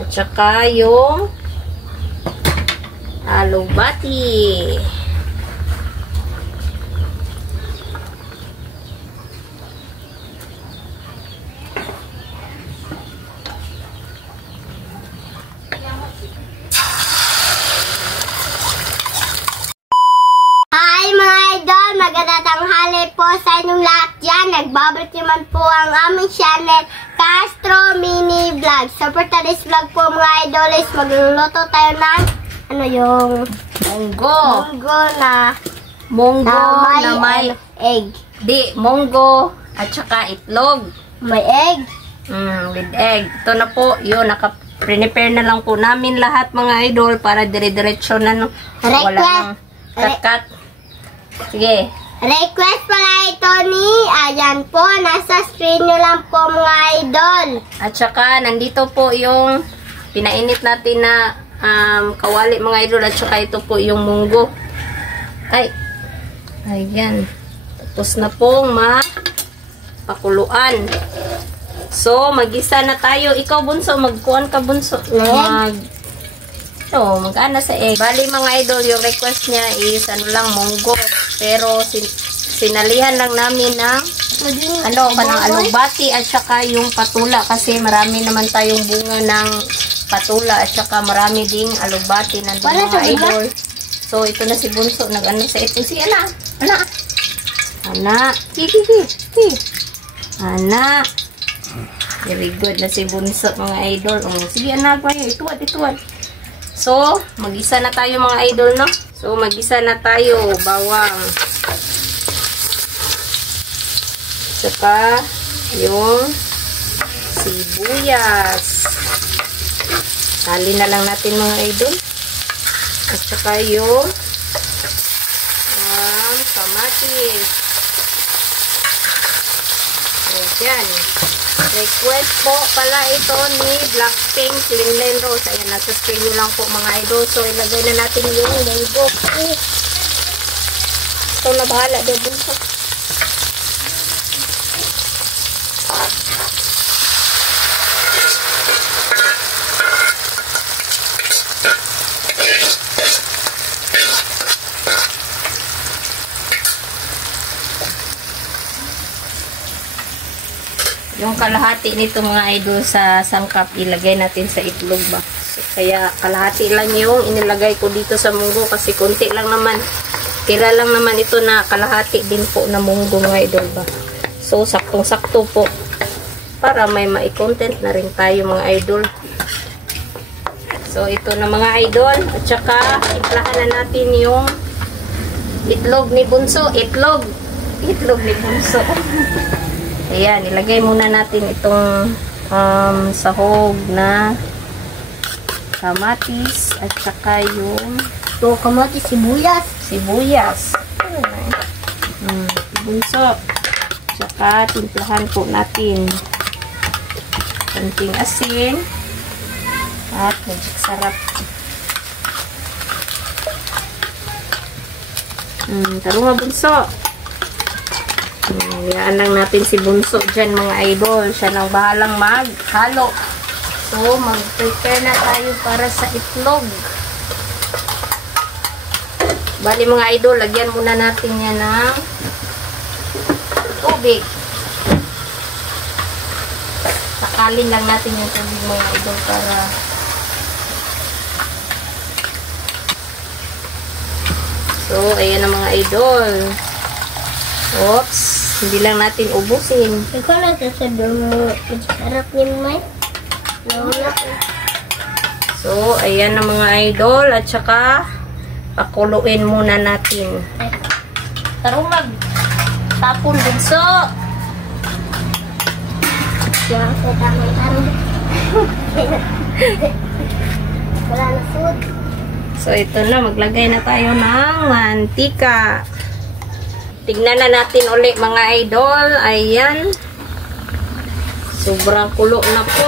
At saka yung alubati. Magandang tanghali po sa inyong lahat dyan. Nagbabalik naman po ang aming channel, Castro Mini Vlog. So for today's vlog po mga idolis, magluluto tayo ng munggo na may egg. Munggo at saka itlog. May egg? With egg. Ito na po, yun, naka-prepare na lang po namin lahat mga idol para dire-diretso na, no? Wala nang cut-cut. Sige. Request pala ito ni, ayan po, nasa screen nyo lang po mga idol. At saka, nandito po yung pinainit natin na kawali mga idol. At saka ito po yung munggo. Ay, ayan. Tapos na pong mapakuluan. So, mag-isa na tayo. Ikaw, bunso, magkuhan ka, bunso. Mag-ana sa egg. Bali mga idol, yung request niya is lang munggo. Pero sinalihan lang namin ng kanang alubati at saka yung patula kasi marami naman tayong bunga ng patula at saka marami ding alubati nandun mga idol. So ito na si bunso nag-ano sa ito. Sige anak. Anak. Very good na si bunso mga idol. Sige anak, ituwad. So, mag-isa na tayo mga idol, no? So, mag-isa na tayo. Bawang. Saka, yung sibuyas. Tali na lang natin mga idol. At saka yung kamatis. Ayan. Request po pala ito ni Blackpink Linglen Rose. Ayan, nasa screen nyo lang po mga idol. So, ilagay na natin yung munggo. Ito na bahala din bunso. Yung kalahati nito mga idol sa sangkap, ilagay natin sa itlog ba. So, kaya kalahati lang yung inilagay ko dito sa munggo kasi konti lang naman. Tira lang naman ito na kalahati din po na munggo mga idol ba. So, saktong-sakto po. Para may mai-content na rin tayo mga idol. So, ito na mga idol. At saka, implahan na natin yung itlog ni bunso. Itlog ni bunso. Ayan, ilagay muna natin itong sahog na kamatis at saka yung kamatis, sibuyas. Bunso. Saka timplahan po natin konting asin at magic sarap. Tarunga bunso. Hayaan lang natin si bunso dyan mga idol. Siya nang bahalang maghalo. So, mag-prepare na tayo para sa itlog. Bali mga idol, lagyan muna natin yan ng tubig. Sakalin lang natin yung tubig mga idol para so, ayan na mga idol. Oops, hindi lang natin ubusin. Ikaw lang sasabihin mo, sarap yun, May. So, ayan na mga idol. At saka, pakuluin muna natin. Tarong magtapon bunso. Yan, so tarong. Wala na food. So, ito na. Maglagay na tayo ng mantika. Tignan na natin ulit mga idol. Ayan. Sobrang kulo na po.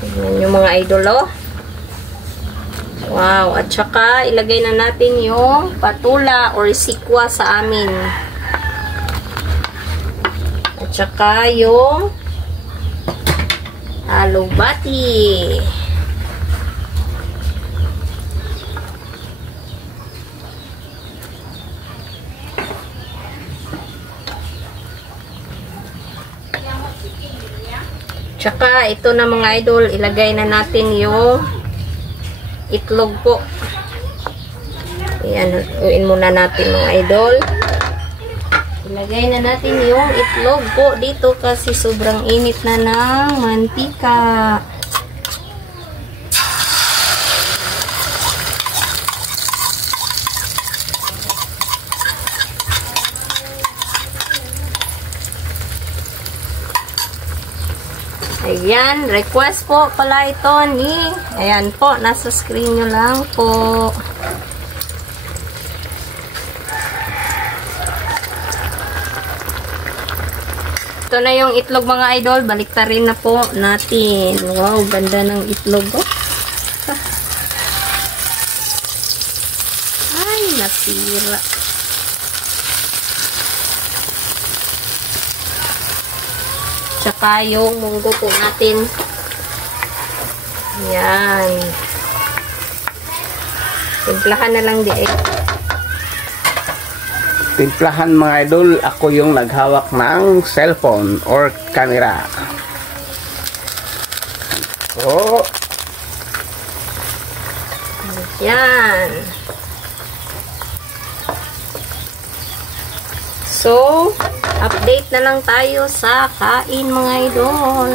Tignan nyo mga idol, oh. Wow. At saka, ilagay na natin yung patula or sikwa sa amin. At saka, yung Alubati. Tsaka ito na mga idol, ilagay na natin yung itlog po. Ayan, uin muna natin mga idol. Ilagay na natin yung itlog po dito kasi sobrang init na ng mantika. Ayan, request po pala ito ni, ayan po, nasa screen nyo lang po. Ito na yung itlog mga idol, baliktarin na po natin. Wow, ganda ng itlog. Oh. Ay, nasira. Tsaka yung munggo po natin. Yan. Timplahan na lang di eh. Timplahan mga idol, ako yung naghawak ng cellphone or camera. Oh. Yan. So, update na lang tayo sa kain mga idol.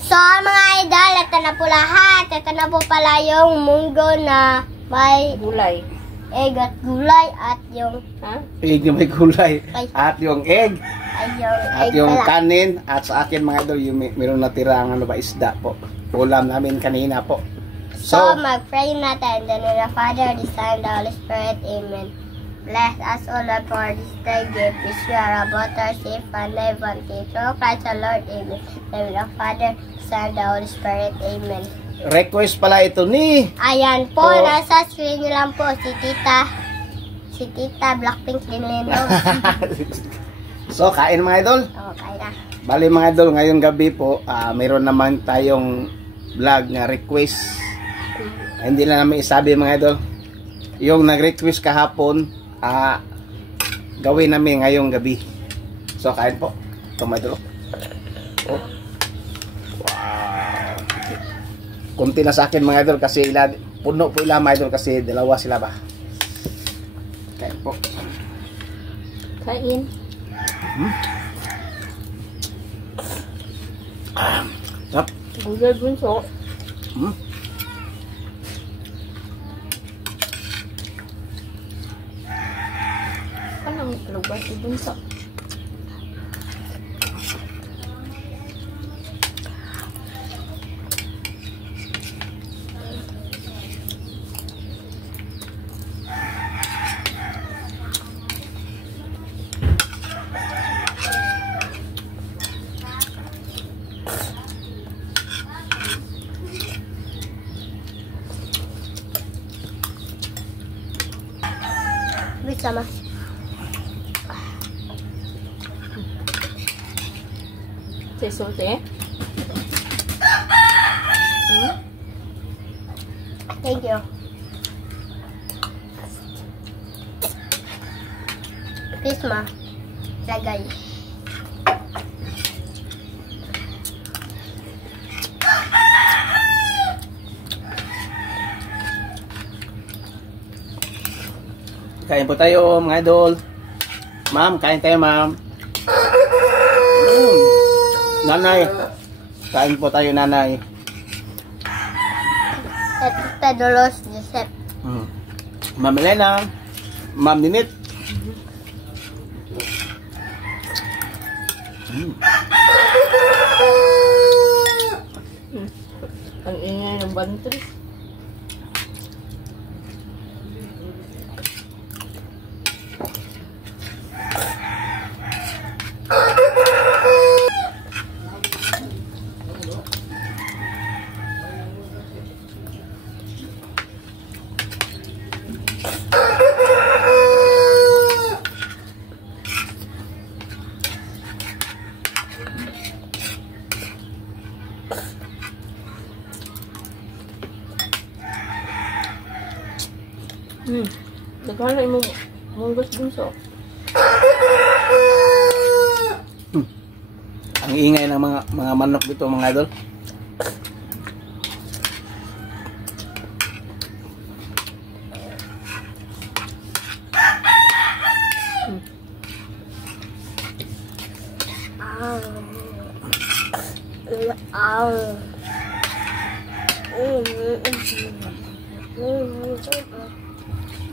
So, mga idol, ito na po lahat. Ito na po pala yung munggo na may Gulay. egg at gulay at yung Ha? Egg na may gulay. Ay. At yung egg. egg At yung pala. kanin. At sa akin mga idol, yung mayroong natirang ano ba, isda po. Ulam namin kanina po. So, mag-pray natin. In the name of the Father, the Son, the Holy Spirit. Amen. Bless us, O Lord, for this day gift, which you are about our safe and live until through Christ the Lord. Amen. In the name of the Father, the Son, the Holy Spirit. Amen. request pala ito ni. Ayan po, Oh. nasa screen nyo lang po si Tita Blackpink Linleno. So, kain mga idol. Okay na. Bali mga idol, ngayong gabi po, mayroon naman tayong vlog na request. Hindi na namin isabi mga idol. Yung nag-request kahapon, gawin namin ngayong gabi. So, kain po. Ito mga idol. Oh. Wow. Kunti na sa akin mga idol kasi puno po ila mga idol kasi dalawa sila ba. Kain po. Kain. Sarap. Gulay bunso. Anong lugar si bunso? Wait sama. Sesote. Thank you. Please ma. Lagay. Kain po tayo mga idol. Ma'am, kain tayo ma'am. Nanay. Kain po tayo nanay. At Tita Dolores Joseph. Ma'am Elena. Ma'am Ninit. Ang ingay ng bantris. Naghalay mo munggos bunso. Ang ingay ng mga manok dito mga idol.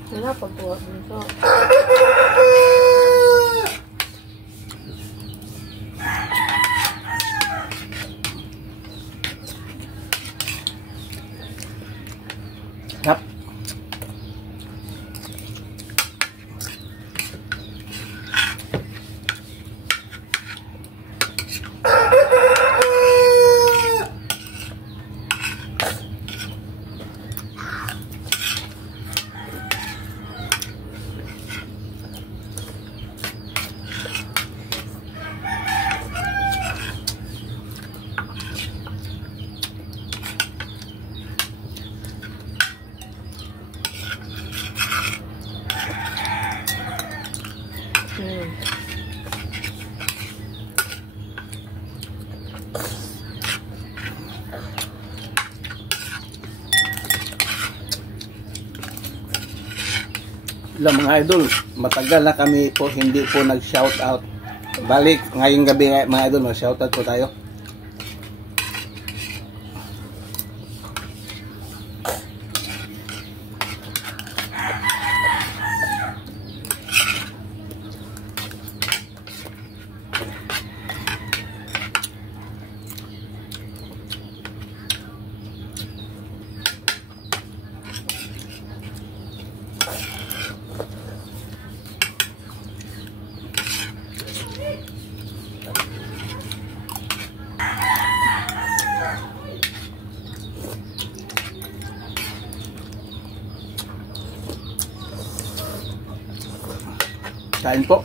Wala pa po bunso. Yap. Hello mga idol, matagal na kami po hindi po nag-shout out. Balik ngayong gabi mga idol, mag-shout out po tayo. Kain po.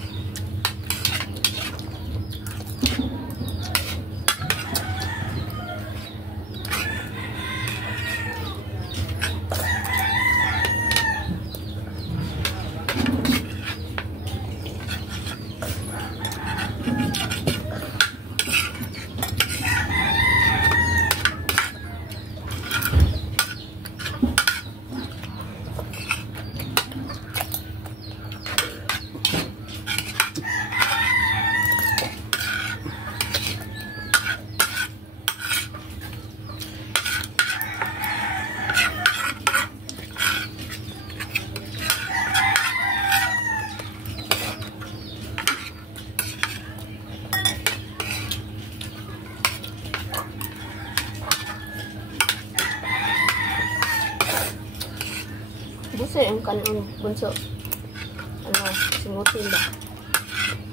Buso yung kanon bunso. Ano, singutin ba?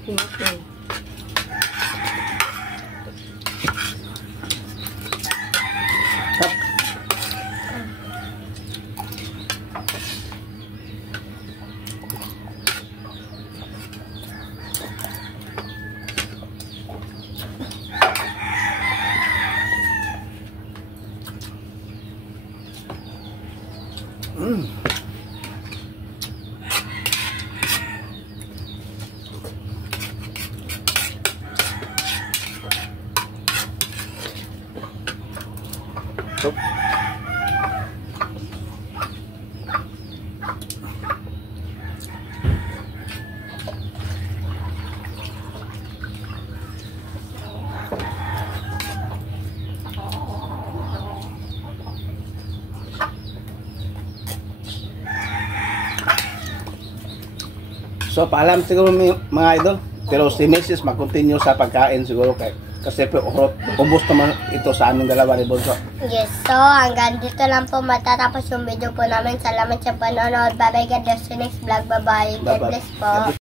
Singutin. Yap. So, so paalam siguro mga idol, pero si Mrs. mag-continue sa pagkain siguro kasi po ubos naman ito sa aming dalawa ni Bonso. Yes, so hanggang dito lang po matatapos yung video po namin. Salamat sa panonood. Bye bye, God bless you next vlog. Bye bye. God bless po.